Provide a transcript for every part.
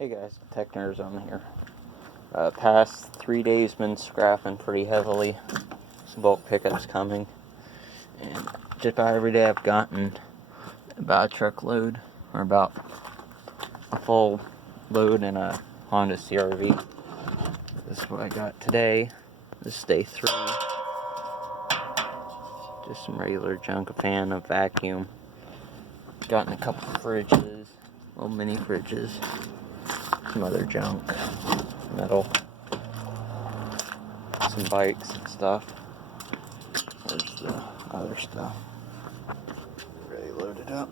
Hey guys, Tech Nerds on here. Past 3 days been scrapping pretty heavily. Some bulk pickups coming. And just about every day I've gotten about a truckload, or about a full load in a Honda CR-V. This is what I got today. This is day 3. Just some regular junk, a fan, a vacuum. Gotten a couple fridges, little mini fridges. Some other junk, metal, some bikes and stuff. There's the other stuff. Really loaded up.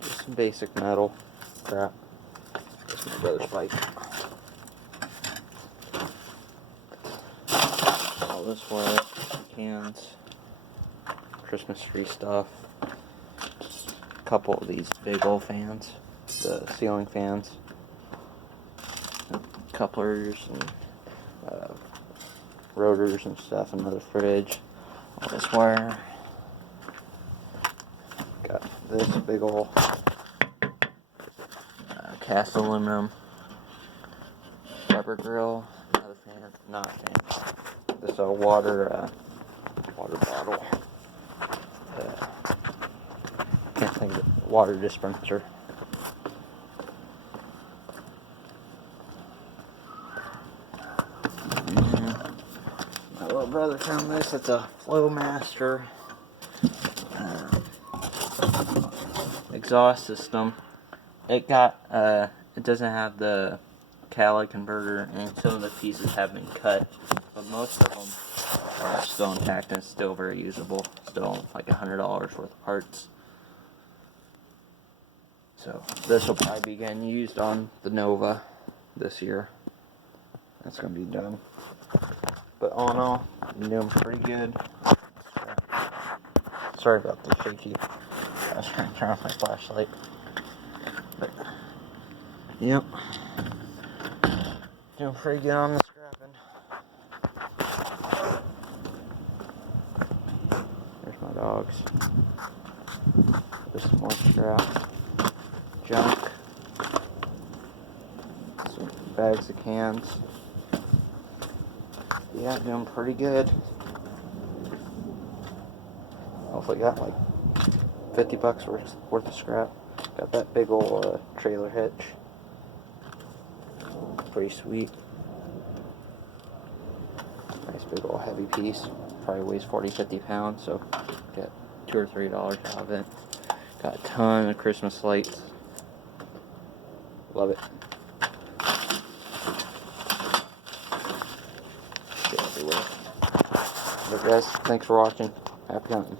Just some basic metal crap. That's my brother's bike. All this work, cans, Christmas tree stuff. Couple of these big old fans, the ceiling fans, couplers and rotors and stuff, another fridge, all this wire. Got this big old cast aluminum rubber grill, another fan, not a fan. This water bottle. Can't think of it. Water dispenser. My little brother found this. It's a Flowmaster exhaust system. It doesn't have the catalytic converter, and some of the pieces have been cut, but most of them are still intact and still very usable. Still like $100 worth of parts. So this will probably be getting used on the Nova this year. That's going to be done. But all in all, I'm doing pretty good. Sorry about the shaky. I was trying to turn off my flashlight. But, yep. Doing pretty good on the scrapping. There's my dogs. There's some more scrap. Junk, some bags of cans. Yeah, doing pretty good. Hopefully got like $50 worth of scrap. Got that big old trailer hitch. Pretty sweet. Nice big old heavy piece. Probably weighs 40-50 pounds, so get $2 or $3 out of it. Got a ton of Christmas lights. Love it. Shit everywhere. But guys, thanks for watching. Happy hunting.